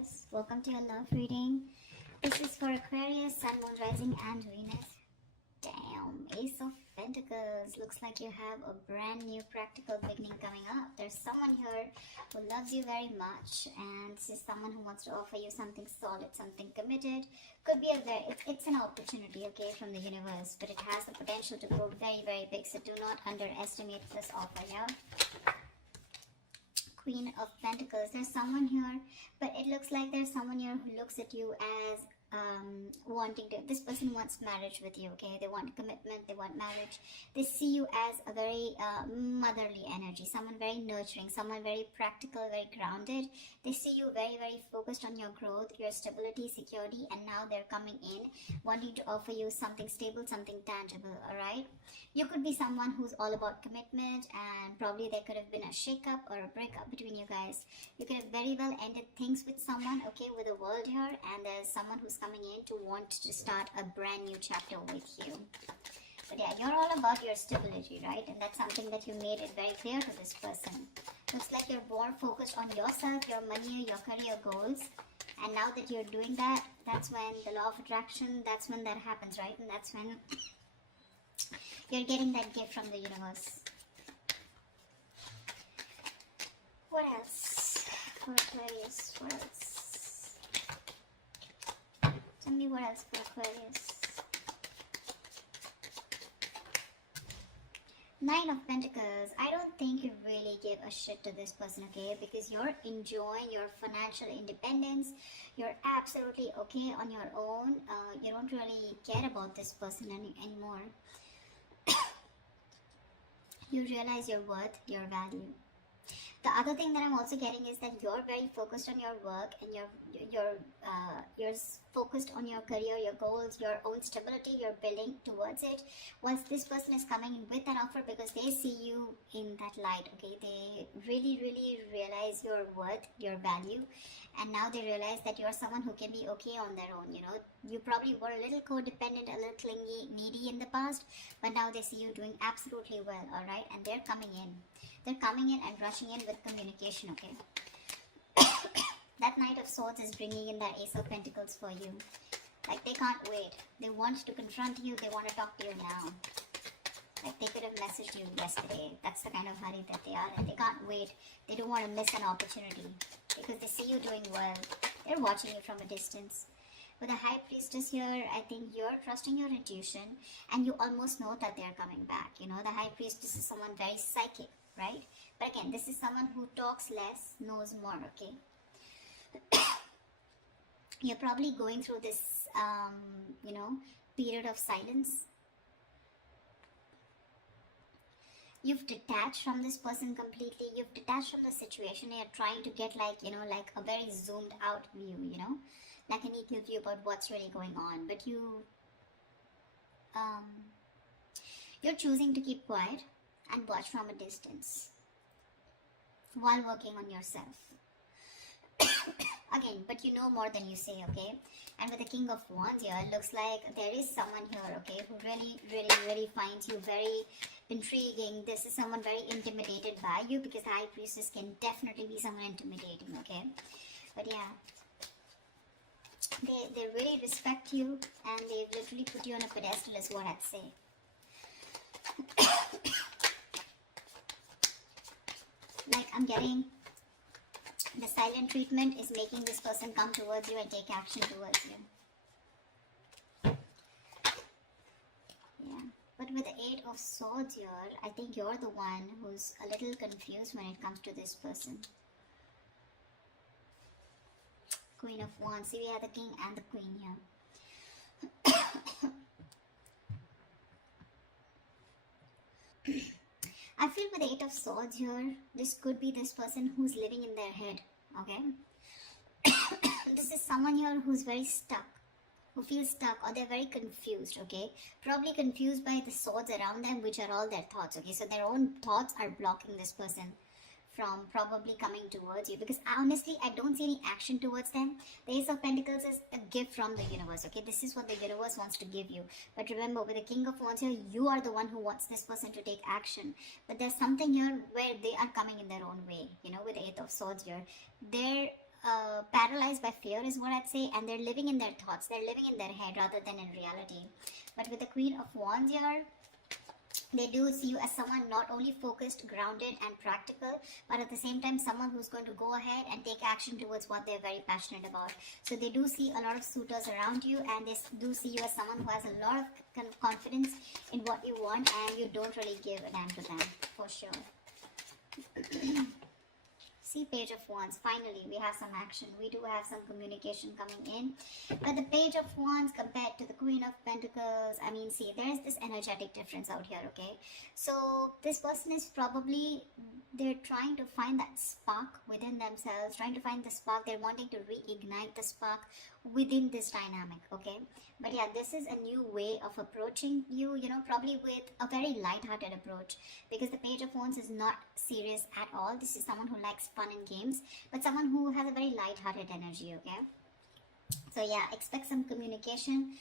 Aquarius, welcome to your love reading. This is for Aquarius, Sun, Moon, Rising and Venus. Damn, Ace of Pentacles. Looks like you have a brand new practical beginning coming up. There's someone here who loves you very much, and this is someone who wants to offer you something solid, something committed. Could be it's an opportunity, okay, from the universe, but it has the potential to go very, very big. So do not underestimate this offer, yeah? Queen of Pentacles. There's someone here, but it looks like there's someone here who looks at you as wanting to, this person wants marriage with you, okay? They want commitment, they want marriage. They see you as a very motherly energy, someone very nurturing, someone very practical, very grounded. They see you very, very focused on your growth, your stability, security, and now they're coming in wanting to offer you something stable, something tangible, all right? You could be someone who's all about commitment, and probably there could have been a shake-up or a breakup between you guys. You could have very well ended things with someone, okay, with the world here, and there's someone who's coming in to want to start a brand new chapter with you. But yeah, you're all about your stability, right? And that's something that you made it very clear to this person. Looks like you're more focused on yourself, your money, your career goals. And now that you're doing that, that's when the law of attraction, that's when that happens, right? And that's when you're getting that gift from the universe. What else for Aquarius? What else? Tell me what else for Aquarius. Nine of Pentacles. I don't think you really give a shit to this person, okay? Because you're enjoying your financial independence. You're absolutely okay on your own. You don't really care about this person anymore. You realize your worth, your value. The other thing that I'm also getting is that you're very focused on your work, and you're focused on your career, your goals, your own stability. You're building towards it. Once this person is coming in with an offer, because they see you in that light, okay, they really, really realize your worth, your value, and now they realize that you're someone who can be okay on their own. You know, you probably were a little codependent, a little clingy, needy in the past, but now they see you doing absolutely well, all right, and they're coming in. They're coming in and rushing in with communication, okay? That Knight of Swords is bringing in that Ace of Pentacles for you. Like, they can't wait. They want to confront you. They want to talk to you now. Like, they could have messaged you yesterday. That's the kind of hurry that they are. And they can't wait. They don't want to miss an opportunity. Because they see you doing well. They're watching you from a distance. With the High Priestess here, I think you're trusting your intuition. And you almost know that they're coming back. You know, the High Priestess is someone very psychic, right? But again, this is someone who talks less, knows more, okay? You're probably going through this, you know, period of silence. You've detached from this person completely. You've detached from the situation. You're trying to get, like, you know, like a very zoomed out view, you know, like an equal view about what's really going on. But you're choosing to keep quiet and watch from a distance while working on yourself. Again, but you know more than you say, okay? And with the King of Wands here, it looks like there is someone here, okay, who really, really, really finds you very intriguing. This is someone very intimidated by you, because the High Priestess can definitely be someone intimidating, okay? But yeah, they really respect you, and they've literally put you on a pedestal, is what I'd say. Like, I'm getting the silent treatment is making this person come towards you and take action towards you. Yeah, but with the Eight of Swords here, I think you're the one who's a little confused when it comes to this person. Queen of Wands. See, we have the King and the Queen here. I feel with the Eight of Swords here, this could be this person who's living in their head, okay? This is someone here who's very stuck, who feels stuck, or they're very confused, okay? Probably confused by the swords around them, which are all their thoughts, okay? So their own thoughts are blocking this person from probably coming towards you, because honestly, I don't see any action towards them. The Ace of Pentacles is a gift from the universe, okay? This is what the universe wants to give you. But remember, with the King of Wands here, you are the one who wants this person to take action. But there's something here where they are coming in their own way, you know, with the Eight of Swords here. They're paralyzed by fear is what I'd say, and they're living in their thoughts, they're living in their head rather than in reality. But with the Queen of Wands here, they do see you as someone not only focused, grounded and practical, but at the same time someone who's going to go ahead and take action towards what they're very passionate about. So they do see a lot of suitors around you, and they do see you as someone who has a lot of confidence in what you want, and you don't really give a damn to them, for sure. See, Page of Wands. Finally, we have some action. We do have some communication coming in. But the Page of Wands compared to the Queen of Pentacles, I mean, see, there is this energetic difference out here, okay? So, this person is probably, they're trying to find that spark within themselves, trying to find the spark. They're wanting to reignite the spark within this dynamic, okay? But yeah, this is a new way of approaching you, you know, probably with a very light-hearted approach, because the Page of Wands is not serious at all. This is someone who likes fun and games, but someone who has a very light-hearted energy, okay? So yeah, expect some communication,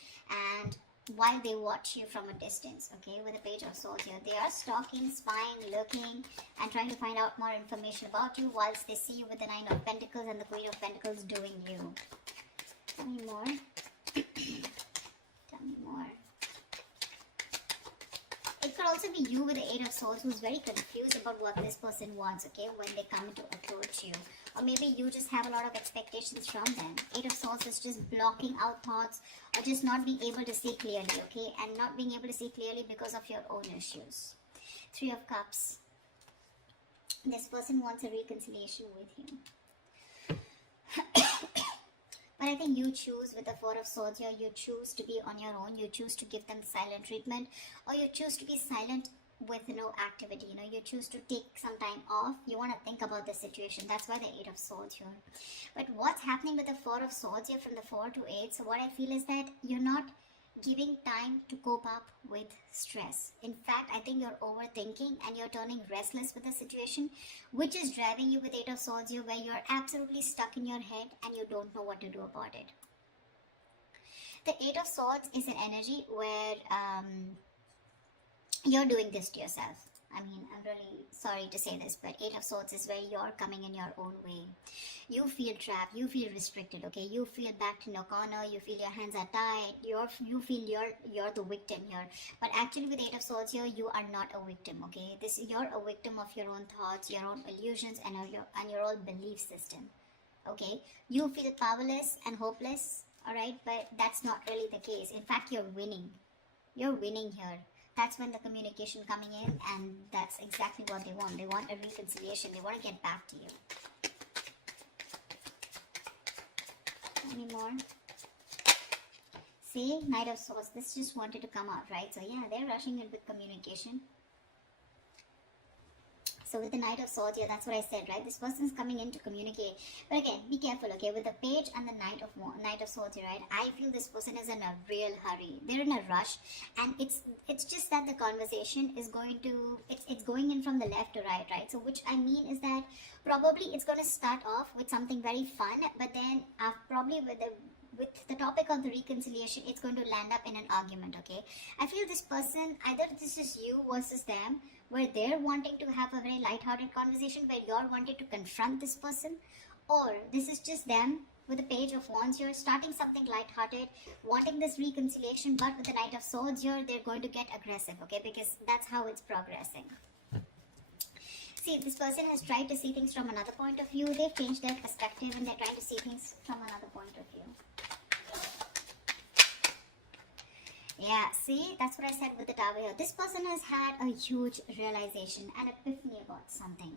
and while they watch you from a distance, okay, with the Page of Swords here, they are stalking, spying, looking, and trying to find out more information about you, whilst they see you with the Nine of Pentacles and the Queen of Pentacles doing you. Tell me more. Tell me more. It could also be you with the Eight of Swords who's very confused about what this person wants, okay, when they come to approach you. Or maybe you just have a lot of expectations from them. Eight of Swords is just blocking out thoughts, or just not being able to see clearly, okay, and not being able to see clearly because of your own issues. Three of Cups. This person wants a reconciliation with you. But I think you choose with the Four of Swords here, you choose to be on your own, you choose to give them silent treatment, or you choose to be silent with no activity, you know, you choose to take some time off, you want to think about the situation. That's why the Eight of Swords here. But what's happening with the Four of Swords here from the 4 to 8, so what I feel is that you're not giving time to cope up with stress. In fact, I think you're overthinking and you're turning restless with the situation, which is driving you with Eight of Swords here, where you're absolutely stuck in your head and you don't know what to do about it. The Eight of Swords is an energy where you're doing this to yourself. I mean, I'm really sorry to say this, but Eight of Swords is where you're coming in your own way. You feel trapped, you feel restricted, okay? You feel backed in a corner, you feel your hands are tied, you feel you're the victim here. But actually with Eight of Swords here, you are not a victim, okay? You're a victim of your own thoughts, your own illusions, and your own belief system, okay? You feel powerless and hopeless, alright? But that's not really the case. In fact, you're winning. You're winning here. That's when the communication coming in, and that's exactly what they want. They want a reconciliation. They want to get back to you. Any more? See, Knight of Swords. This just wanted to come out, right? So yeah, they're rushing in with communication. So with the Knight of Swords here, that's what I said, right? This person's coming in to communicate. But again, be careful, okay? With the Page and the Knight of Swords here, right? I feel this person is in a real hurry. They're in a rush, and it's just that the conversation is going to, it's going in from the left to right, right? So which I mean is that probably it's going to start off with something very fun, but then probably with the topic of the reconciliation, it's going to land up in an argument, okay? I feel this person, either this is you versus them, where they're wanting to have a very light-hearted conversation, where you're wanting to confront this person, or this is just them with the Page of Wands here, starting something light-hearted, wanting this reconciliation, but with the Knight of Swords here, they're going to get aggressive, okay? Because that's how it's progressing. See, this person has tried to see things from another point of view. They've changed their perspective, and they're trying to see things from another point of view. Yeah, see, that's what I said with the Tower here. This person has had a huge realization, an epiphany about something.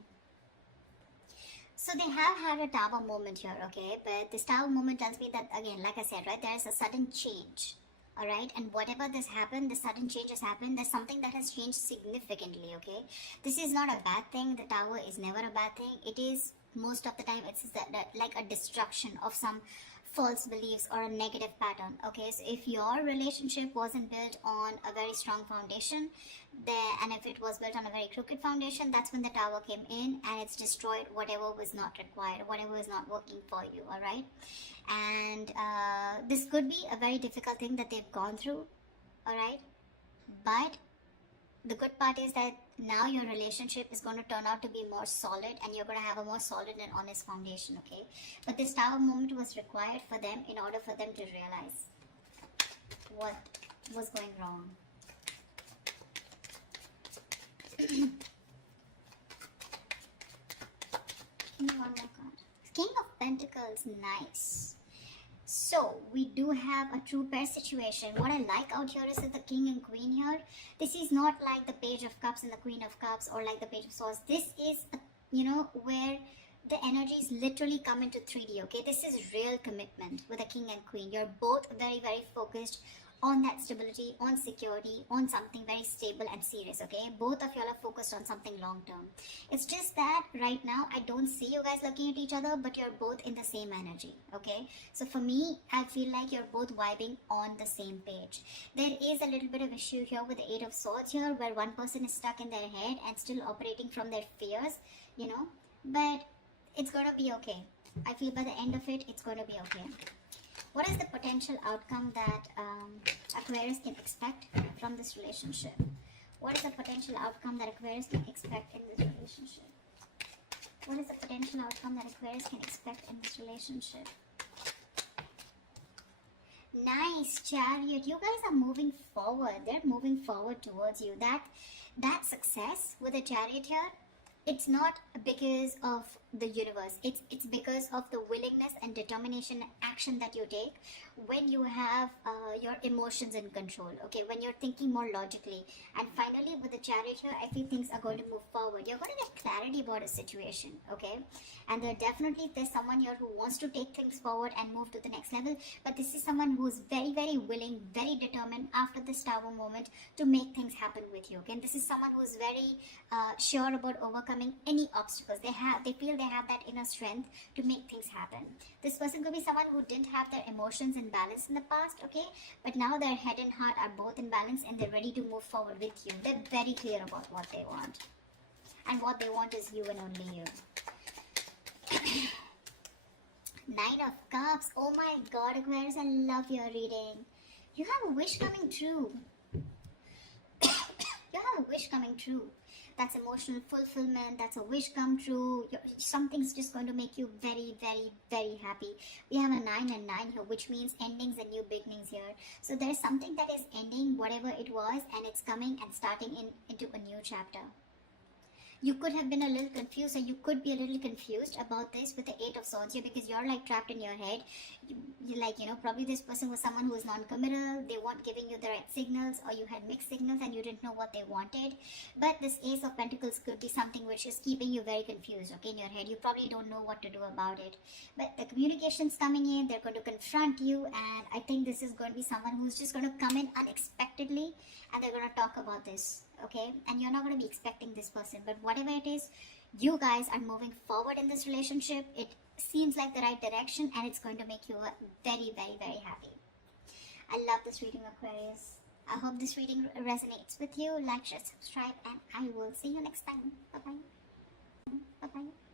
So they have had a Tower moment here, okay? But this Tower moment tells me that, again, like I said, right, there is a sudden change, alright? And whatever this happened, the sudden change has happened, there's something that has changed significantly, okay? This is not a bad thing. The Tower is never a bad thing. It is, most of the time, it's like a destruction of some false beliefs or a negative pattern, okay? So if your relationship wasn't built on a very strong foundation, and if it was built on a very crooked foundation, that's when the Tower came in, and it's destroyed whatever was not required, whatever was not working for you, all right? And this could be a very difficult thing that they've gone through, all right? But the good part is that Now your relationship is going to turn out to be more solid, and you're going to have a more solid and honest foundation, okay? But this Tower moment was required for them in order for them to realize what was going wrong. Give me one more card. King of Pentacles, nice. So we do have a true pair situation. What I like out here is that the King and Queen here, this is not like the Page of Cups and the Queen of Cups, or like the Page of Swords. This is, where the energies literally come into 3D, okay? This is real commitment with the King and Queen. You're both very, very focused on that stability, on security, on something very stable and serious, okay? Both of y'all are focused on something long term. It's just that right now I don't see you guys looking at each other, but you're both in the same energy, okay? So for me, I feel like you're both vibing on the same page. There is a little bit of issue here with the Eight of Swords here, where one person is stuck in their head and still operating from their fears, but it's gonna be okay. I feel by the end of it, it's gonna be okay. What is the potential outcome that Aquarius can expect from this relationship? What is the potential outcome that Aquarius can expect in this relationship? What is the potential outcome that Aquarius can expect in this relationship? Nice, Chariot. You guys are moving forward. They're moving forward towards you. That success with the Chariot here, it's not because of the universe. It's because of the willingness and determination and action that you take when you have your emotions in control, okay? When you're thinking more logically. And finally, with the Chariot here, I feel things are going to move forward. You're going to get clarity about a situation, okay? And there's someone here who wants to take things forward and move to the next level. But this is someone who's very, very willing, very determined after this Tower moment to make things happen with you, okay? And this is someone who's very sure about overcoming any obstacles. They feel they have that inner strength to make things happen. This person could be someone who didn't have their emotions in balance in the past, okay? But now their head and heart are both in balance, and they're ready to move forward with you. They're very clear about what they want. And what they want is you and only you. Nine of Cups. Oh my God, Aquarius, I love your reading. You have a wish coming true. You have a wish coming true. That's emotional fulfillment. That's a wish come true. Something's just going to make you very, very, very happy. We have a 9 and 9 here, which means endings and new beginnings here. So there's something that is ending, whatever it was, and it's coming and starting into a new chapter. You could have been a little confused, or you could be a little confused about this with the Eight of Swords here, because you're like trapped in your head. Probably this person was someone who was non-committal. They weren't giving you the right signals, or you had mixed signals and you didn't know what they wanted. But this Ace of Pentacles could be something which is keeping you very confused, okay, in your head. You probably don't know what to do about it. But the communication's coming in. They're going to confront you, and I think this is going to be someone who's just going to come in unexpectedly, and they're going to talk about this, okay? And you're not going to be expecting this person, but whatever it is, you guys are moving forward in this relationship. It seems like the right direction, and it's going to make you very, very, very happy. I love this reading, Aquarius. I hope this reading resonates with you. Like, share, subscribe, and I will see you next time. Bye-bye. Bye-bye.